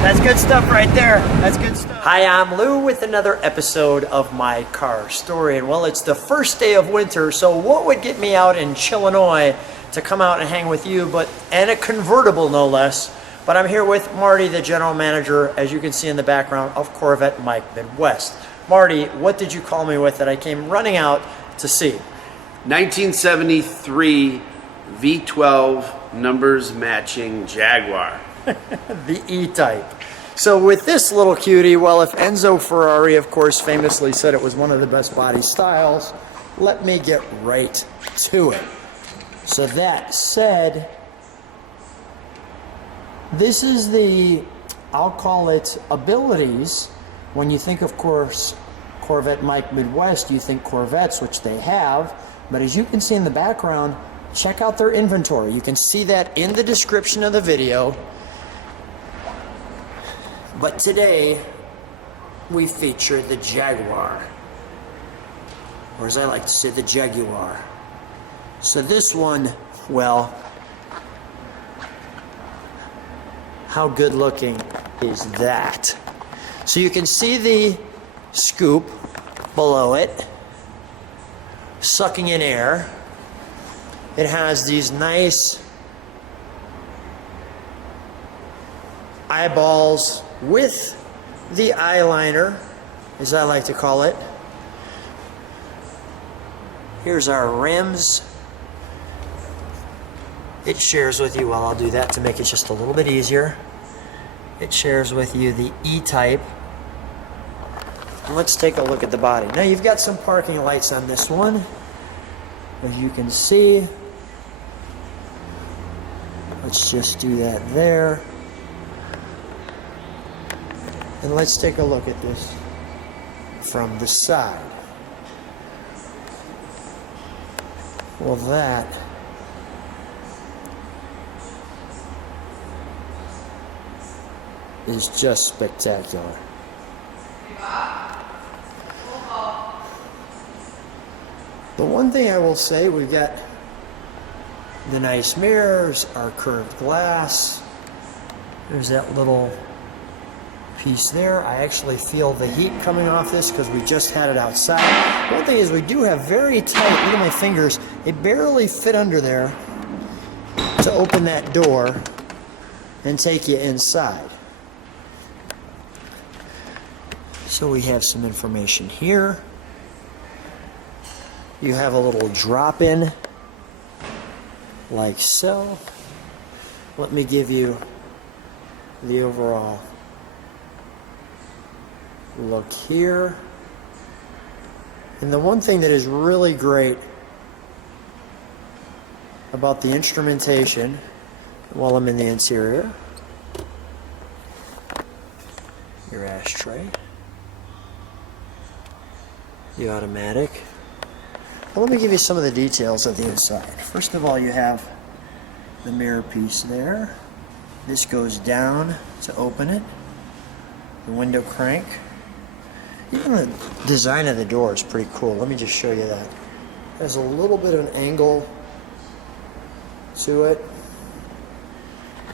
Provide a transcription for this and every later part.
That's good stuff right there. That's good stuff. Hi, I'm Lou with another episode of My Car Story. And well, it's the first day of winter, so what would get me out in Chillinois to come out and hang with you, and a convertible no less. But I'm here with Marty, the general manager, as you can see in the background, of Corvette Mike Midwest. Marty, what did you call me with that I came running out to see? 1973 V12 numbers matching Jaguar. The E-Type. So with this little cutie, well, if Enzo Ferrari, of course, famously said it was one of the best body styles, let me get right to it. So that said, this is the, I'll call it, abilities. When you think, of course, Corvette Mike Midwest, you think Corvettes, which they have. But as you can see in the background, check out their inventory. You can see that in the description of the video. But today, we feature the Jaguar, or as I like to say, the Jaguar. So this one, well, how good looking is that? So you can see the scoop below it, sucking in air. It has these nice eyeballs with the eyeliner, as I like to call it. Here's our rims. It shares with you, well, I'll do that to make it just a little bit easier. It shares with you the E-Type. Let's take a look at the body. Now you've got some parking lights on this one, as you can see. Let's just do that there. And let's take a look at this from the side. Well, that is just spectacular. The one thing I will say, we've got the nice mirrors, our curved glass. There's that little piece there. I actually feel the heat coming off this because we just had it outside. One thing is we do have very tight, look at my fingers, they barely fit under there to open that door and take you inside. So we have some information here. You have a little drop-in like so. Let me give you the overall look here. And the one thing that is really great about the instrumentation while I'm in the interior, your ashtray, the automatic. Well, let me give you some of the details of the inside. First of all, you have the mirror piece there. This goes down to open it. The window crank. Even the design of the door is pretty cool. Let me just show you that. There's a little bit of an angle to it,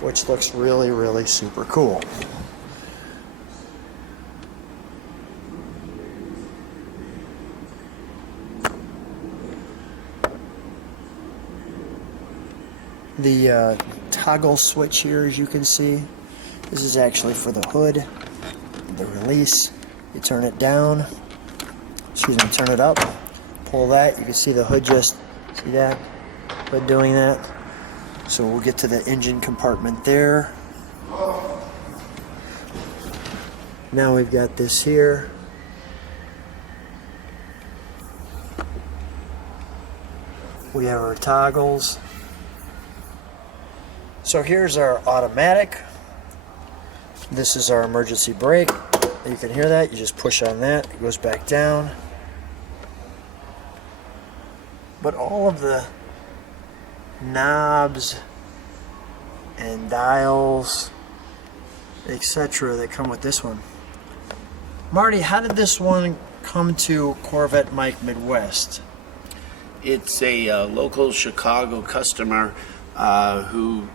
which looks really, really super cool. The toggle switch here, as you can see, this is actually for the hood, the release. You turn it down, turn it up, pull that, you can see the hood just, see that, hood doing that. So we'll get to the engine compartment there. Now we've got this here. We have our toggles. So here's our automatic. This is our emergency brake. You can hear that. You just push on that. It goes back down. But all of the knobs and dials, etc. that come with this one. Marty, how did this one come to Corvette Mike Midwest? It's a local Chicago customer who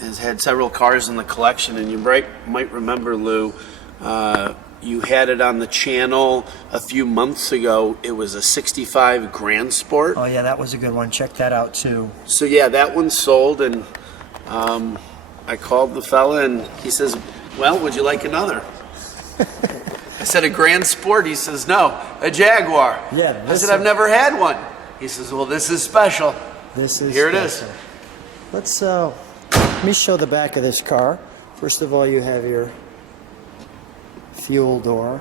has had several cars in the collection, and you might remember, Lou, you had it on the channel a few months ago. It was a 65 Grand Sport. Oh yeah, that was a good one. Check that out too. So yeah, that one sold, and I called the fella, and he says, well, would you like another? I said, a Grand Sport? He says, no, a Jaguar. Yeah. I said, I've never had one. He says, well, this is special. This is Here special. it is. Let's let me show the back of this car. First of all, you have your fuel door,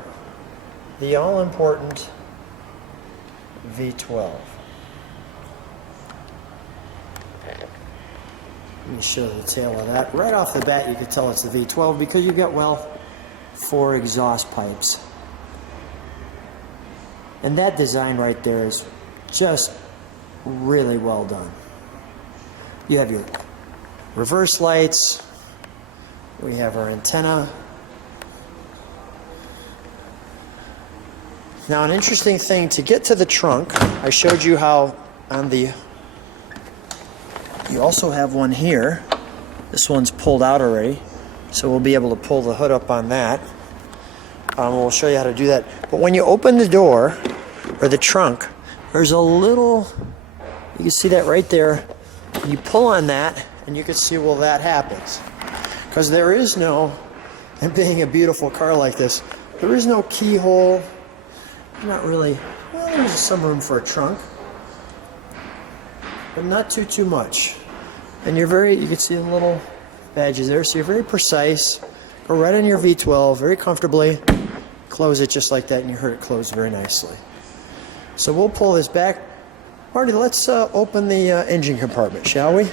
the all-important V12. Let me show the tail of that. Right off the bat, you can tell it's the V12 because you got, well, 4 exhaust pipes. And that design right there is just really well done. You have your reverse lights. We have our antenna. Now, an interesting thing, to get to the trunk, I showed you how on the, you also have one here. This one's pulled out already, so we'll be able to pull the hood up on that. We'll show you how to do that. But when you open the door, or the trunk, there's a little, you can see that right there. You pull on that, and you can see, well, that happens. Because there is no, and being a beautiful car like this, there is no keyhole. Not really. Well, there's some room for a trunk, but not too much. And you can see the little badges there, so you're very precise. Go right in your V12 very comfortably. Close it just like that, and you heard it close very nicely. So we'll pull this back. Marty, let's open the engine compartment, shall we?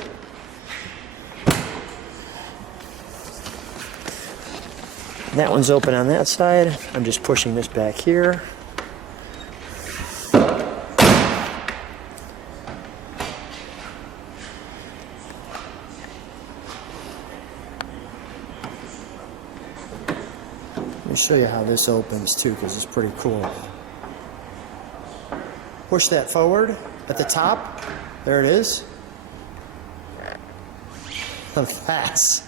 That one's open on that side. I'm just pushing this back here. Let me show you how this opens too, because it's pretty cool. Push that forward at the top. There it is. That's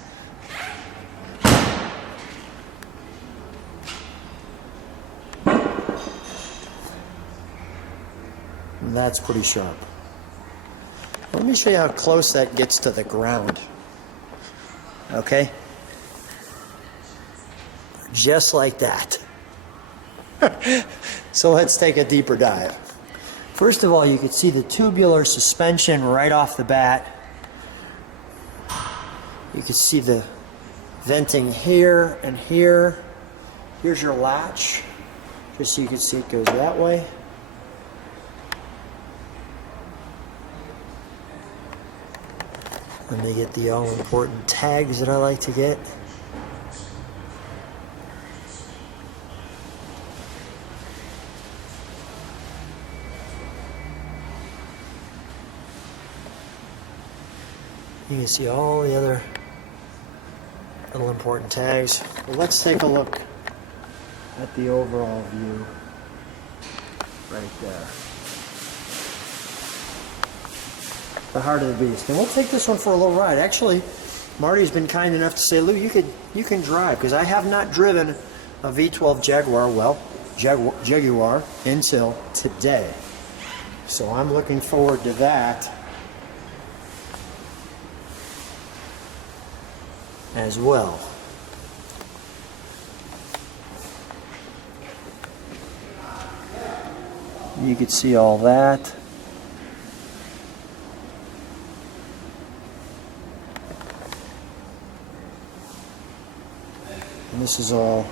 pretty sharp. Let me show you how close that gets to the ground. Okay? Just like that. So let's take a deeper dive. First of all, you can see the tubular suspension right off the bat. You can see the venting here and here. Here's your latch, just so you can see it goes that way. Let me get the all-important tags that I like to get. You can see all the other little important tags. Well, let's take a look at the overall view right there. The heart of the beast. And we'll take this one for a little ride. Actually, Marty's been kind enough to say, Lou, you can drive, because I have not driven a V12 Jaguar, well, Jaguar, until today. So I'm looking forward to that as well. You can see all that. And this is all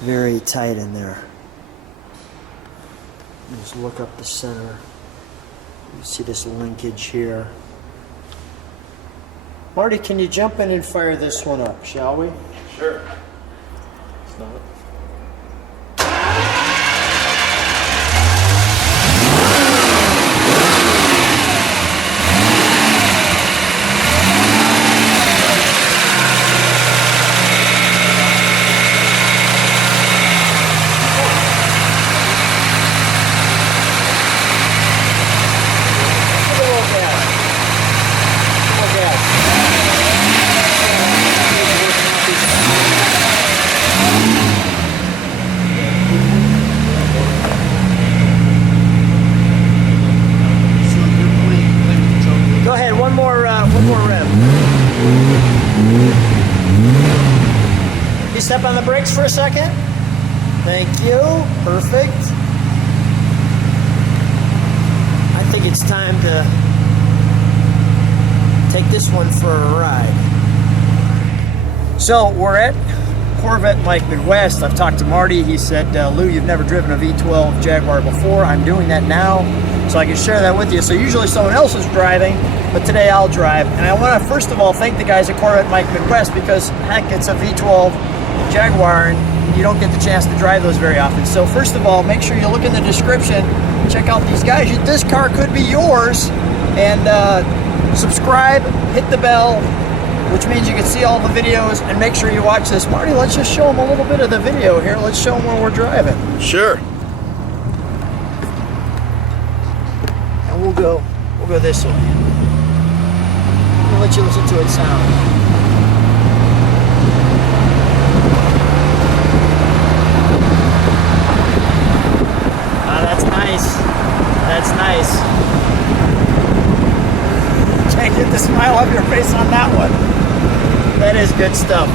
very tight in there. Just look up the center. You see this linkage here. Marty, can you jump in and fire this one up, shall we? Sure. It's not. step on the brakes for a second? Thank you. Perfect. I think it's time to take this one for a ride. So we're at Corvette Mike Midwest. I've talked to Marty. He said, Lou, you've never driven a V12 Jaguar before. I'm doing that now so I can share that with you. So usually someone else is driving, but today I'll drive. And I want to first of all thank the guys at Corvette Mike Midwest because heck, it's a V12 Jaguar and you don't get the chance to drive those very often. So first of all, make sure you look in the description, check out these guys. This car could be yours. And subscribe, hit the bell, which means you can see all the videos, and make sure you watch this. Marty, let's just show them a little bit of the video here. Let's show them where we're driving. Sure. And we'll go this way. We'll let you listen to it sound. Ah, that's nice. That's nice. Can't get the smile off your face on that one. That is good stuff.